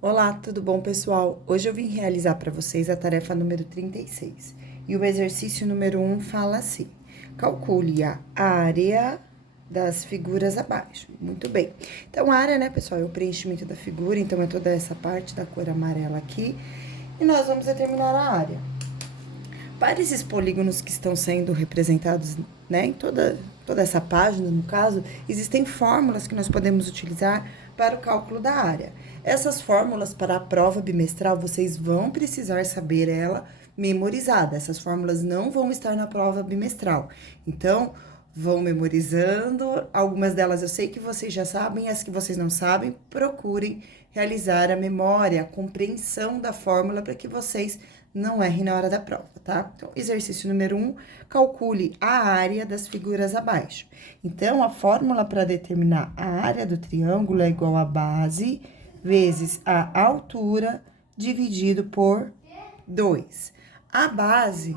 Olá, tudo bom, pessoal? Hoje eu vim realizar para vocês a tarefa número 36. E o exercício número 1 fala assim: calcule a área das figuras abaixo. Muito bem. Então, a área, né, pessoal, é o preenchimento da figura, então é toda essa parte da cor amarela aqui. E nós vamos determinar a área. Para esses polígonos que estão sendo representados, né, em toda essa página, no caso, existem fórmulas que nós podemos utilizar para o cálculo da área. Essas fórmulas para a prova bimestral, vocês vão precisar saber ela memorizada. Essas fórmulas não vão estar na prova bimestral. Então, vão memorizando. Algumas delas eu sei que vocês já sabem, as que vocês não sabem, procurem realizar a memória, a compreensão da fórmula para que vocês não errem na hora da prova, tá? Então, exercício número 1, calcule a área das figuras abaixo. Então, a fórmula para determinar a área do triângulo é igual a base vezes a altura dividido por 2. A base...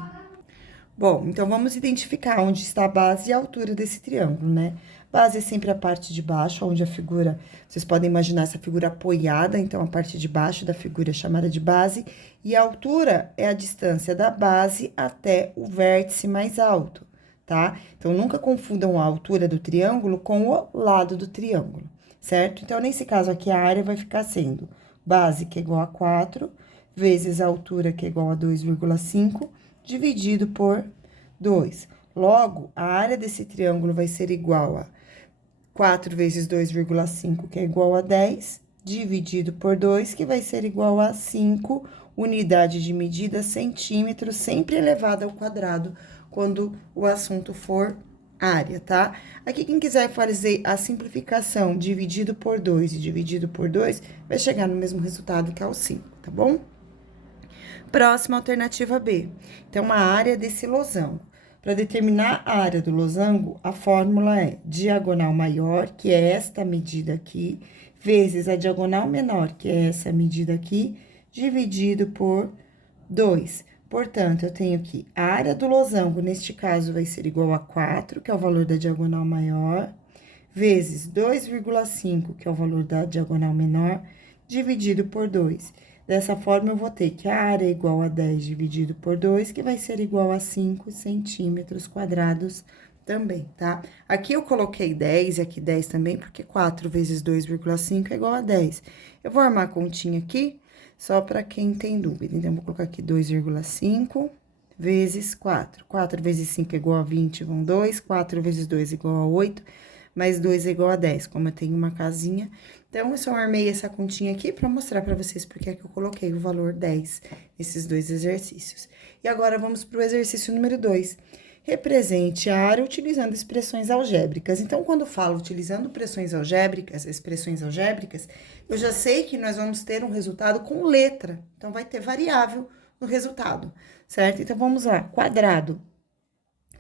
Bom, então vamos identificar onde está a base e a altura desse triângulo, né? Base é sempre a parte de baixo, onde a figura, vocês podem imaginar essa figura apoiada, então a parte de baixo da figura é chamada de base, e a altura é a distância da base até o vértice mais alto, tá? Então, nunca confundam a altura do triângulo com o lado do triângulo, certo? Então, nesse caso aqui, a área vai ficar sendo base, que é igual a 4, vezes a altura, que é igual a 2,5, dividido por 2. Logo, a área desse triângulo vai ser igual a 4 vezes 2,5, que é igual a 10, dividido por 2, que vai ser igual a 5 unidade de medida centímetros, sempre elevado ao quadrado, quando o assunto for área, tá? Aqui, quem quiser fazer a simplificação dividido por 2 e dividido por 2, vai chegar no mesmo resultado que é o 5, tá bom? Próxima alternativa B. Então, a área desse losango. Para determinar a área do losango, a fórmula é diagonal maior, que é esta medida aqui, vezes a diagonal menor, que é essa medida aqui, dividido por 2. Portanto, eu tenho que a área do losango, neste caso, vai ser igual a 4, que é o valor da diagonal maior, vezes 2,5, que é o valor da diagonal menor, dividido por 2. Dessa forma, eu vou ter que a área é igual a 10 dividido por 2, que vai ser igual a 5 centímetros quadrados também, tá? Aqui eu coloquei 10 e aqui 10 também, porque 4 vezes 2,5 é igual a 10. Eu vou armar a continha aqui, só para quem tem dúvida. Então, eu vou colocar aqui 2,5 vezes 4. 4 vezes 5 é igual a 20, vão 2. 4 vezes 2 é igual a 8, mais 2 é igual a 10, como eu tenho uma casinha. Então, eu só armei essa continha aqui para mostrar para vocês porque é que eu coloquei o valor 10 nesses dois exercícios. E agora, vamos para o exercício número 2. Represente a área utilizando expressões algébricas. Então, quando falo utilizando expressões algébricas, eu já sei que nós vamos ter um resultado com letra. Então, vai ter variável no resultado, certo? Então, vamos lá. Quadrado.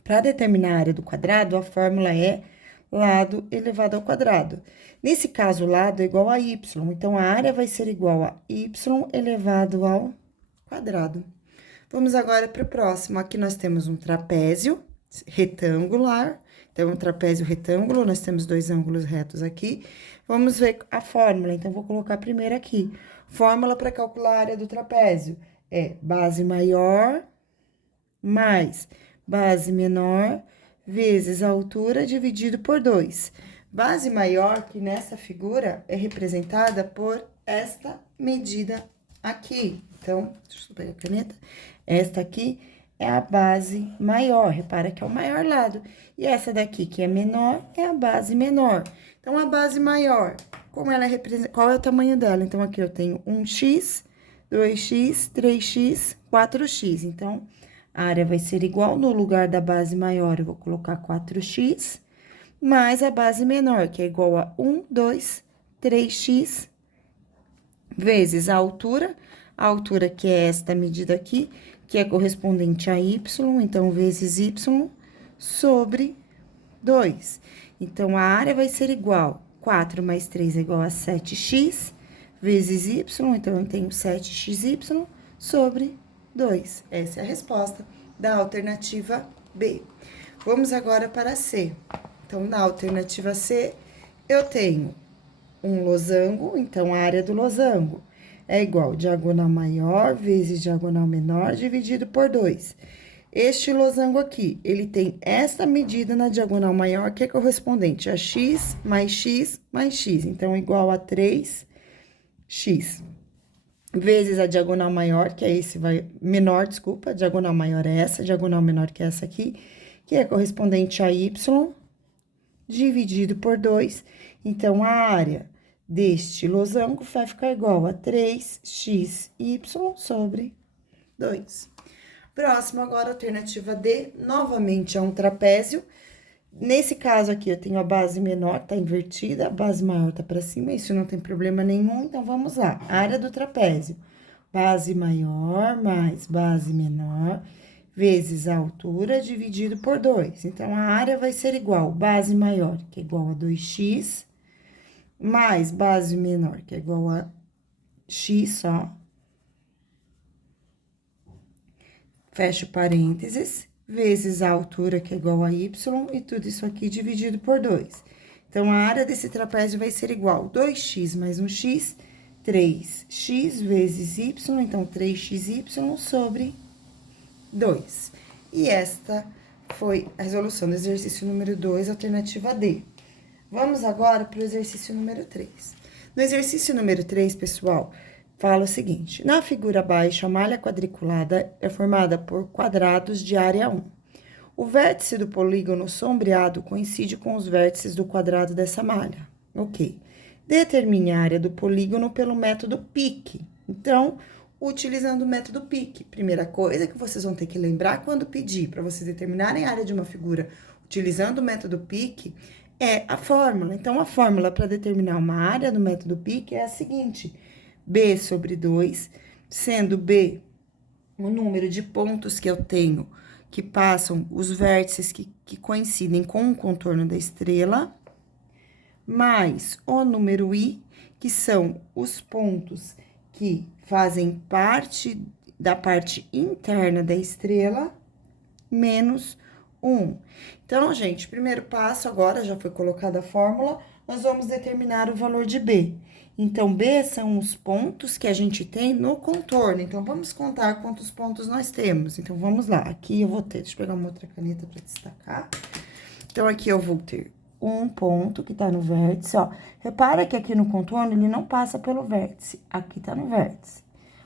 Para determinar a área do quadrado, a fórmula é lado elevado ao quadrado. Nesse caso, o lado é igual a y, então a área vai ser igual a y elevado ao quadrado. Vamos agora para o próximo. Aqui nós temos um trapézio retangular. Então, um trapézio retângulo, nós temos dois ângulos retos aqui. Vamos ver a fórmula. Então, vou colocar primeiro aqui. Fórmula para calcular a área do trapézio é base maior mais base menor vezes a altura dividido por 2. Base maior, que nessa figura é representada por esta medida aqui. Então, deixa eu pegar a caneta. Esta aqui é a base maior, repara que é o maior lado. E essa daqui, que é menor, é a base menor. Então, a base maior, como ela é representada, qual é o tamanho dela? Então, aqui eu tenho 1x, 2x, 3x, 4x. Então, a área vai ser igual, no lugar da base maior, eu vou colocar 4x, mais a base menor, que é igual a 1, 2, 3x, vezes a altura que é esta medida aqui, que é correspondente a y, então, vezes y sobre 2. Então, a área vai ser igual, 4 mais 3 é igual a 7x, vezes y, então, eu tenho 7xy sobre 2. Essa é a resposta da alternativa B. Vamos agora para C. Então, na alternativa C, eu tenho um losango, então, a área do losango é igual diagonal maior vezes diagonal menor dividido por 2. Este losango aqui, ele tem esta medida na diagonal maior, que é correspondente a x mais x mais x. Então, igual a 3x, vezes a diagonal maior, que é esse, menor, desculpa, a diagonal maior é essa, a diagonal menor que é essa aqui, que é correspondente a y, dividido por 2. Então, a área deste losango vai ficar igual a 3xy sobre 2. Próximo, agora, alternativa D, novamente é um trapézio. Nesse caso aqui, eu tenho a base menor, tá invertida, a base maior tá pra cima, isso não tem problema nenhum, então vamos lá. Área do trapézio, base maior mais base menor, vezes a altura, dividido por 2. Então, a área vai ser igual, base maior, que é igual a 2x, mais base menor, que é igual a x só. Fecha parênteses, vezes a altura, que é igual a y, e tudo isso aqui dividido por 2. Então, a área desse trapézio vai ser igual 2x mais 1x, 3x vezes y, então 3xy sobre 2. E esta foi a resolução do exercício número 2, alternativa D. Vamos agora para o exercício número 3. No exercício número 3, pessoal, fala o seguinte: na figura abaixo, a malha quadriculada é formada por quadrados de área 1. O vértice do polígono sombreado coincide com os vértices do quadrado dessa malha. Ok. Determine a área do polígono pelo método PIC. Então, utilizando o método PIC. Primeira coisa que vocês vão ter que lembrar quando pedir para vocês determinarem a área de uma figura utilizando o método PIC é a fórmula. Então, a fórmula para determinar uma área do método PIC é a seguinte: B sobre 2, sendo B o número de pontos que eu tenho que passam os vértices que coincidem com o contorno da estrela, mais o número I, que são os pontos que fazem parte da parte interna da estrela, menos 1. Então, gente, primeiro passo agora, já foi colocada a fórmula, nós vamos determinar o valor de B. Então, B são os pontos que a gente tem no contorno. Então, vamos contar quantos pontos nós temos. Então, vamos lá. Aqui eu vou ter, deixa eu pegar uma outra caneta para destacar. Então, aqui eu vou ter um ponto que tá no vértice, ó. Repara que aqui no contorno ele não passa pelo vértice. Aqui tá no vértice.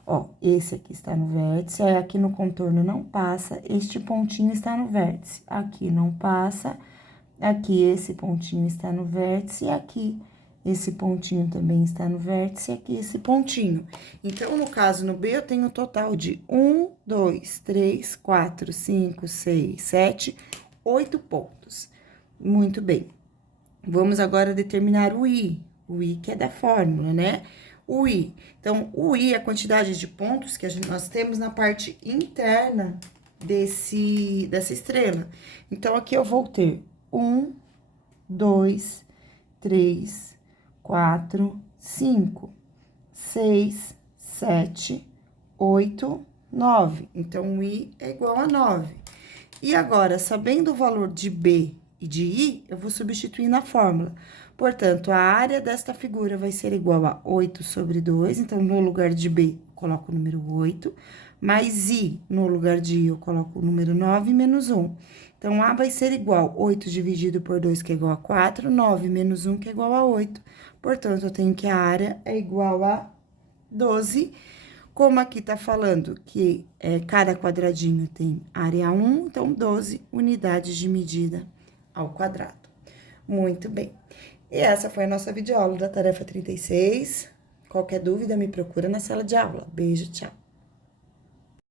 Ó, esse aqui está no vértice, aí aqui no contorno não passa, este pontinho está no vértice. Aqui não passa, aqui esse pontinho está no vértice, e aqui esse pontinho também está no vértice, e aqui esse pontinho. Então, no caso, no B, eu tenho um total de 1, 2, 3, 4, 5, 6, 7, 8 pontos. Muito bem. Vamos agora determinar o I que é da fórmula, né? O I. Então, o I é a quantidade de pontos que nós temos na parte interna dessa estrela. Então, aqui eu vou ter 1, 2, 3, 4, 5, 6, 7, 8, 9. Então, o I é igual a 9. E agora, sabendo o valor de B e de I, eu vou substituir na fórmula. Portanto, a área desta figura vai ser igual a 8 sobre 2. Então, no lugar de B, eu coloco o número 8. Mais I, no lugar de I, eu coloco o número 9 menos 1. Então, A vai ser igual a 8 dividido por 2, que é igual a 4. 9 menos 1, que é igual a 8. Portanto, eu tenho que a área é igual a 12. Como aqui tá falando que cada quadradinho tem área 1, então 12 unidades de medida ao quadrado. Muito bem. E essa foi a nossa videoaula da tarefa 36. Qualquer dúvida, me procura na sala de aula. Beijo, tchau.